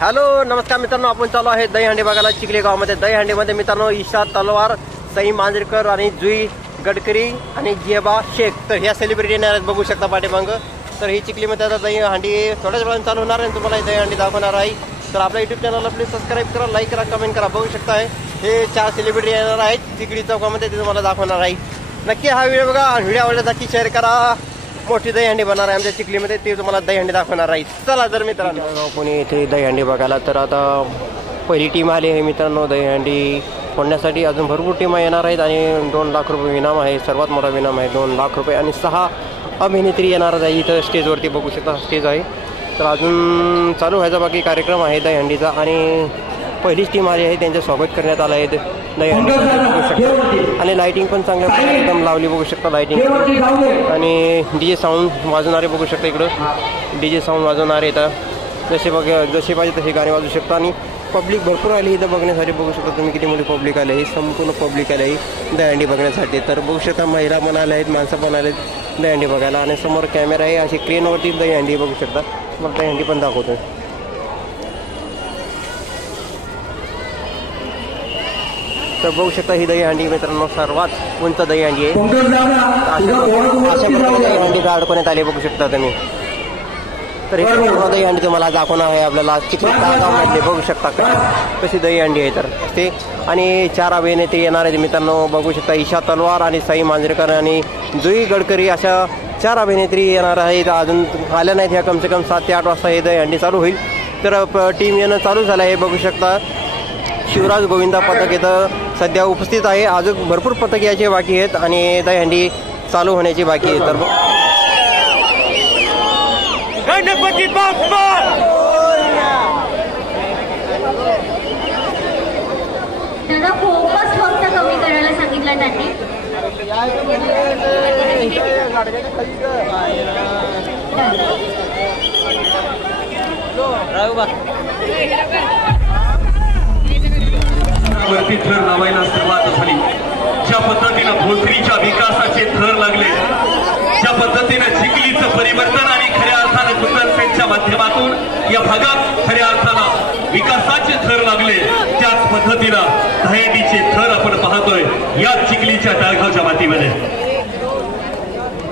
Hello नमस्कार मित्रांनो, आपण चालू आहे दहीहंडी बघायला चिखली गावामध्ये. दहीहंडीमध्ये मित्रांनो ईशा तलवार, सई मांजरेकर आणि जुई गडकरी आणि जेबा शेख, तर ह्या सेलिब्रिटी येणार आहेत, बघू शकता पाठीमाग. तर ही चिखलीमध्ये आता दहीहंडी थोड्याच वेळाने चालू होणार आहे, तुम्हाला दहीहंडी दाखवणार आहे. तर आपल्या यूट्यूब चॅनलला प्लीज सबस्क्राईब करा, लाईक करा, कमेंट करा. बघू शकता हे 4 सेलिब्रिटी येणार आहेत चिखली चौकामध्ये, ते तुम्हाला दाखवणार आहे. नक्की हा व्हिडिओ बघा, व्हिडिओ आवडला नक्की शेअर करा. मोठी दहीहंडी बनणार आहे आमच्या चिखलीमध्ये, ते तुम्हाला दहीहंडी दाखवणार आहे. चला तर मित्रांनो, कोणी इथे दहीहंडी बघायला. तर आता पहिली टीम आली आहे मित्रांनो दहीहंडी फोडण्यासाठी. अजून भरपूर टीमा येणार आहेत आणि 2 लाख रुपये इनाम आहे, सर्वात मोठा इनाम आहे 2 लाख रुपये. आणि 6 अभिनेत्री येणार आहे. इथं स्टेजवरती बघू शकता स्टेज आहे. तर अजून चालू व्हायचा बाकी कार्यक्रम आहे दहीहंडीचा. आणि पहिलीच टीम आली आहे, त्यांचं स्वागत करण्यात आलं आहे दहीहंडी बघू शकता. आणि लाईटिंग पण चांगल्या प्रकारे एकदम लावली बघू शकता लाईटिंग. आणि डीजे साऊंड वाजवणारे बघू शकता, इकडं डीजे साऊंड वाजवणारे येतात. जसे पाहिजे तसे गाणे वाजवू शकता. आणि पब्लिक भरपूर आली इथं बघण्यासाठी, बघू शकता तुम्ही किती मोठी पब्लिक आली आहे. संपूर्ण पब्लिक आली आहे दहीहंडी बघण्यासाठी. तर बघू शकता महिला पण आल्या आहेत, माणसं पण आले आहेत दहीहंडी बघायला. आणि समोर कॅमेरा आहे, अशी क्रेनवरती दहीहंडी बघू शकता. मग दहीहंडी पण दाखवतो. तर बघू शकता ही दहीहंडी मित्रांनो सर्वात उंच दहीहंडी आहे. अशा प्रकारे दहीहंडी अडकवण्यात आली बघू शकता तुम्ही. तर ही पूर्ण दहीहंडी तुम्हाला दाखवणार आहे आपल्याला चिखली गावामधले. बघू शकता कशी दहीहंडी आहे तर ते. आणि 4 अभिनेत्री येणार आहेत मित्रांनो, बघू शकता ईशा तलवार आणि सई मांजरेकर आणि जुई गडकरी अशा 4 अभिनेत्री येणार आहेत. अजून आल्या नाहीत ह्या, कमसे कम 7 ते 8 वाजता हे दहीहंडी चालू होईल. तर टीम येणं चालू झालं आहे बघू शकता. शिवराज गोविंदा पथक इथं सध्या उपस्थित आहे. अजून भरपूर पथक यायचे बाकी आहेत आणि दहीहंडी चालू होण्याची बाकी आहे. तर गणपती बाप्पा त्यांना फोकस फक्त कमी करायला सांगितलं त्यांनी. वरती थर लावायला सुरुवात झाली. ज्या पद्धतीनं भोसरीच्या विकासाचे थर लागले, ज्या पद्धतीनं चिखलीचं परिवर्तन आणि खऱ्या अर्थानं कुंदनपेठच्या माध्यमातून या भागात खऱ्या अर्थानं विकासाचे थर लागले, त्याच पद्धतीनं दहीहंडीचे थर आपण पाहतोय या चिखलीच्या टाळगावच्या मातीमध्ये.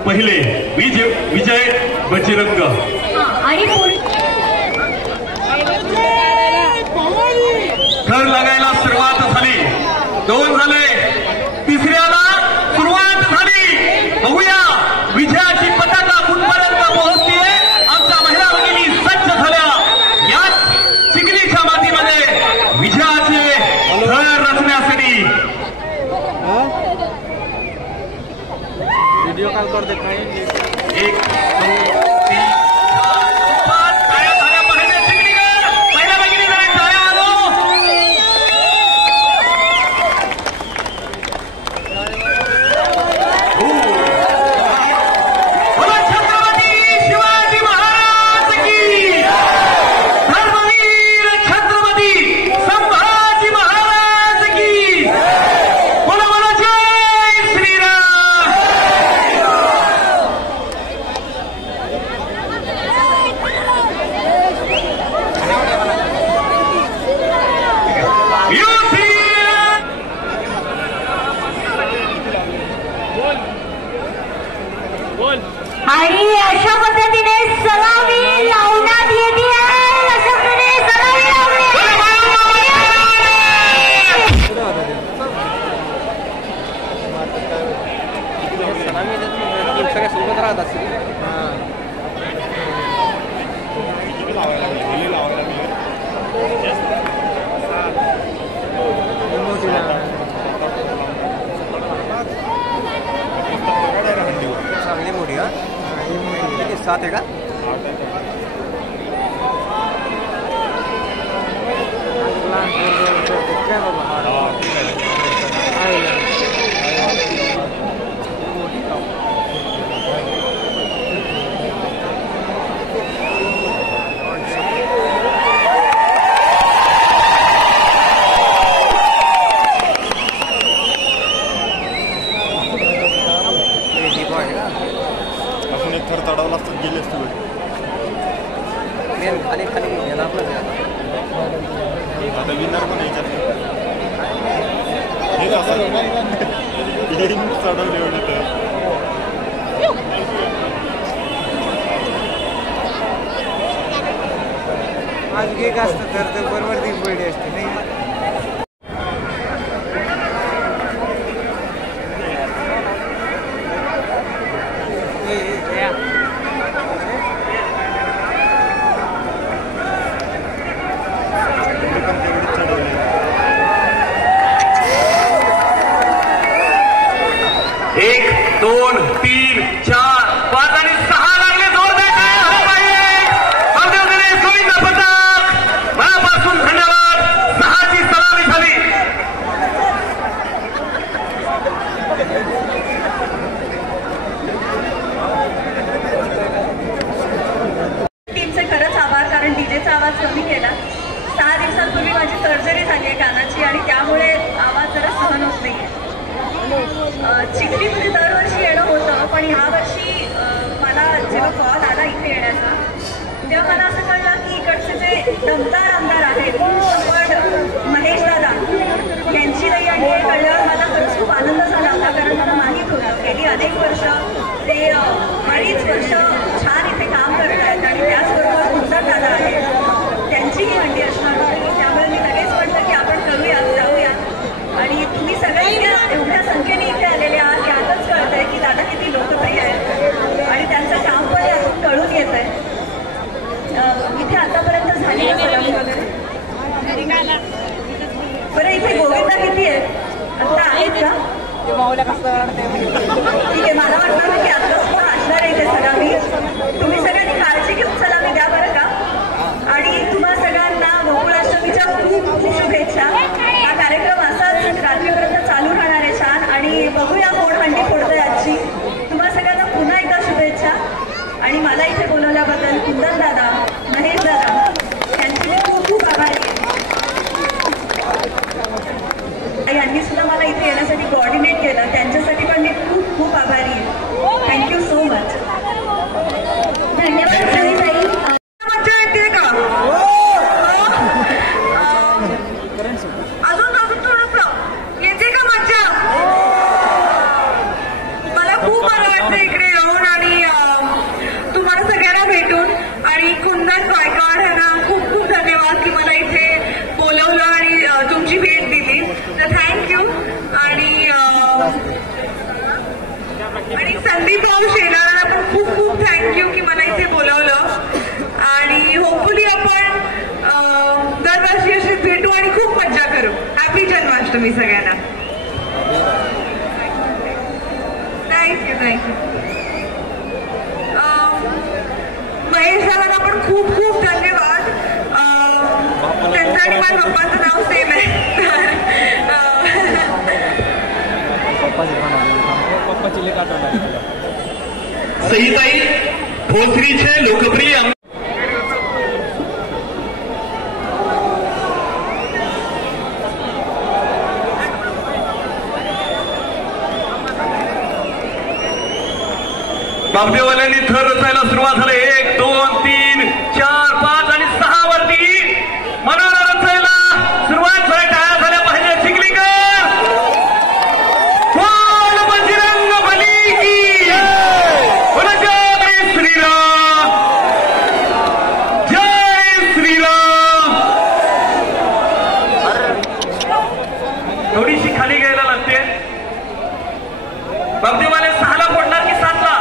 पहिले विजय बजरंग आणि थर लागायला सुरुवात झाली. 2 झाले, तिसऱ्याला सुरुवात झाली. बघूया विजयाची पताका कुठपर्यंत पोहोचतीये. आमच्या महिला भगिनी सज्ज झाल्या याच चिखलीच्या मातीमध्ये विजयाचे थर रचण्यासाठी. व्हिडिओ कॉल करते काय 1 2 3 आणि अशा पद्धतीने सलामी लावण्यात येते. अशा पद्धतीने सलामी सगळ्या सोबत राहत असतील. चांगली मोठी का 7 आहे का? अजून एक थर चढावं लागतं गेले असते. खाली खाली याला आपलं आता विनर पण याच्यात हे असं चढवले एवढी तर आज गेक असतं तर बरोबर ती बैठी असते नाही. एक, दोन, तीन, चार, पाच आणि सहा लागले जोर देते सोयीचा पथक मनापासून धन्यवाद. सहाची सलामी झाली. टीमचे खरंच आभार, कारण डीजेचा आवाज कमी केला. 6 दिवसांपूर्वी माझी सर्जरी झाली आहे कानाची आणि त्यामुळे आवाज जरा सहन होत नाही. चिखलीमध्ये दरवर्षी येणं होतं, पण ह्या वर्षी मला जेव्हा कॉल आला इथे येण्याचा तेव्हा मला असं कळलं की इकडचे जे दमदार आमदार आहेत पण महेश दादा यांची नाही आणि हे कळल्यावर मला खरंच खूप आनंद झाला होता. कारण मला माहीत होतं गेली अनेक वर्ष ते 2.5 वर्ष छान इथे काम करत आहेत आणि त्याचबरोबर कुंदन दादा आहेत त्यांचीही हंडी असणार होती. त्यामुळे मी लगेच म्हटलं की आपण करूया, जाऊया. आणि तुम्ही सगळ्यांनी एवढ्या संख्येने इथे आलेले आहात यातच कळतंय की दादा किती लोकप्रिय आहे आणि त्यांचं काम पण यातून कळून येत आहे. इथे आतापर्यंत झाली का सलामी वगैरे? बरं, इथे गोविंदा किती आहेत आता आहेत का? ठीक आहे, मला वाटतं की आताच पण असणार आहे इथे सलामी. तुम्ही सगळ्यांनी काळजी घेऊन सलामी द्या बरं का. आणि तुम्हा सगळ्यांना गोकुळाष्टमीच्या खूप खूप शुभेच्छा. हा कार्यक्रम असाच रात्रीपर्यंत चालू राहणार आहे छान. आणि बघूया कोण हंडी फोडतोय आजची. तुम्हा सगळ्यांना पुन्हा एकदा शुभेच्छा. आणि मला इथे बोलवल्याबद्दल कुंदन दादा, महेश दादा यांची मी खूप खूप आभारी आहे. यांनी सुद्धा मला इथे येण्यासाठी कोऑर्डिनेट केलं, त्यांच्यासाठी पण मी खूप खूप आभारी आहे. Thank you so much. धन्यवाद ताई. मजा येते का? अजून थोडंसं येते का मजा? मला खूप बरं वाटतं इकडे येऊन आणि तुम्हाला सगळ्यांना भेटून. आणि कुंदन गायकवाड यांना खूप खूप धन्यवाद की मला इथे बोलवलं आणि तुमची भेट दिली, तर थँक्यू. आणि संदीप भाऊ शेलाराला पण खूप खूप थँक्यू की मला इथे बोलवलं. आणि होपफुली आपण दरवर्षी अशी भेटू आणि खूप मजा करू. हॅपी जन्माष्टमी सगळ्यांना. Thank you thank you. महेश दादांना पण खूप खूप धन्यवाद. त्यांचं आणि माझ्या पप्पांचं नाव सेम आहे. सईताई भोसरीचे लोकप्रिय बापदेवाल्यांनी थर रचायला सुरुवात झाली. 1, 2, 3, 4, 5 आणि 6 वरती मनाला रचायला सुरुवात झाली. टाळ्या झाल्या पाहिजे. चिखलीकर बोल बजरंग बली की बोल जय श्रीराम, जय श्रीराम. थोडीशी खाली घ्यायला लागते. बापदेवाले 6ला फोडणार की 7ला?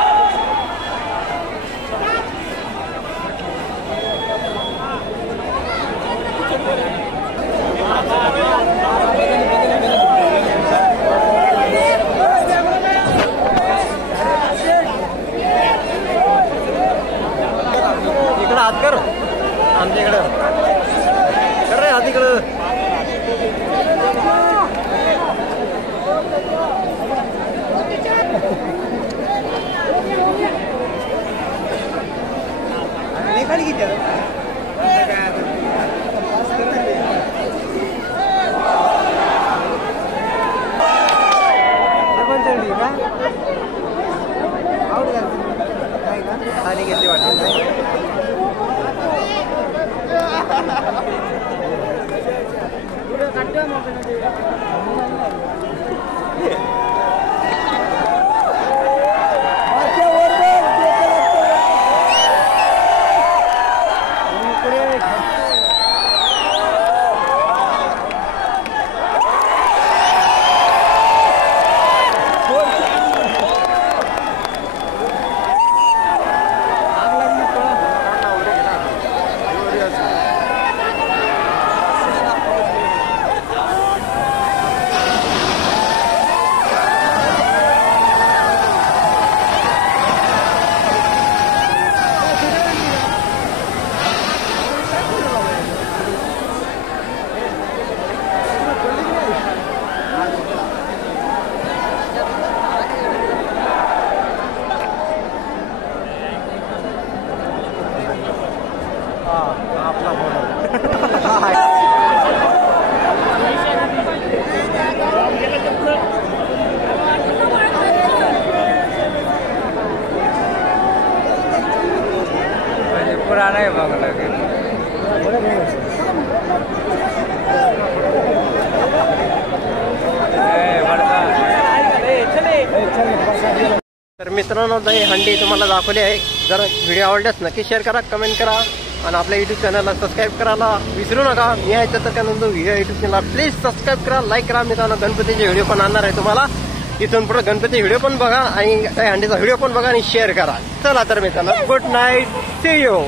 इकडं हात कर, आमच्या इकडं कर रे हात इकडं. खाली किती खाली घेतली वाटत. पुराना है बंगला के तर मित्रांनो दही हंडी तुम्हाला दाखवली आहे. जर व्हिडिओ आवडल्यास नक्की शेअर करा, कमेंट करा आणि आपल्या युट्यूब चॅनलला सबस्क्राईब करायला विसरू नका. मी आहे तर त्यानंतर video YouTube channel please subscribe करा, लाईक करा. मित्रांनो गणपतीचे व्हिडिओ पण आणणार आहे तुम्हाला. इथून पुढे गणपती व्हिडिओ पण बघा आणि दही हंडीचा व्हिडिओ पण बघा आणि शेअर करा. चला तर मित्रांनो गुड नाईट, सी यू.